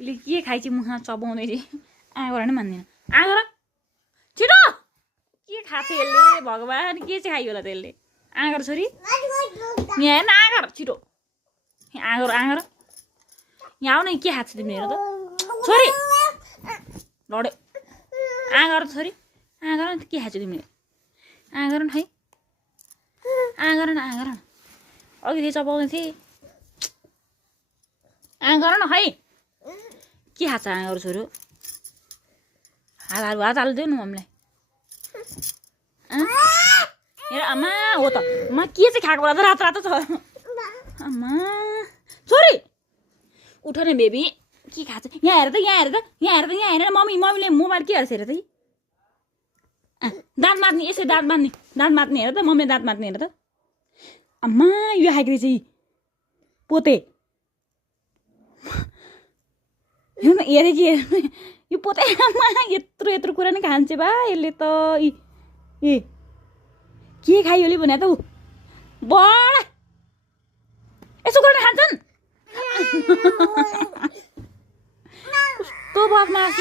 यसले के खाइछि मुखमा चबाउँदै चाहिँ आँगर नै मान्दैन आँगर छिटो के खाछ यसले भगवान् के चाहिँ खाइयो होला त यसले आँगर छोरी यहाँ हेर्न आँगर छिटो आँगर आँगर यहाँ आऊ न के खाछ तिमीले हेर त छोरी लड्यो आँगर छोरी आँगर न के खाछ तिमीले आँगर न है आँगर न अघि थिएँ चबाउँदै थिएँ आँगर न है के खाछ आँगर छोरो हात हालिदेऊ न मम्मीलाई हेर आमा हो त म के चाहिँ खाएको होला त रातो रातो छ आमा छोरी उठ न बेबी के खान्छ यहाँ हेर त मम्मीले मोबाइल के हेर्छ हेर त दाँत मार्ने यसै दाँत मार्ने हेर त मम्मीले दाँत मार्ने हेर त आमा यो खाएको रहेछ पोते हेरे कि यो पोते आमा यत्रो कुरा नै खान्छ बा यसले त ए के खायो यसले भने त बडा यसो गरेर खान्छन् कस्तो बदमास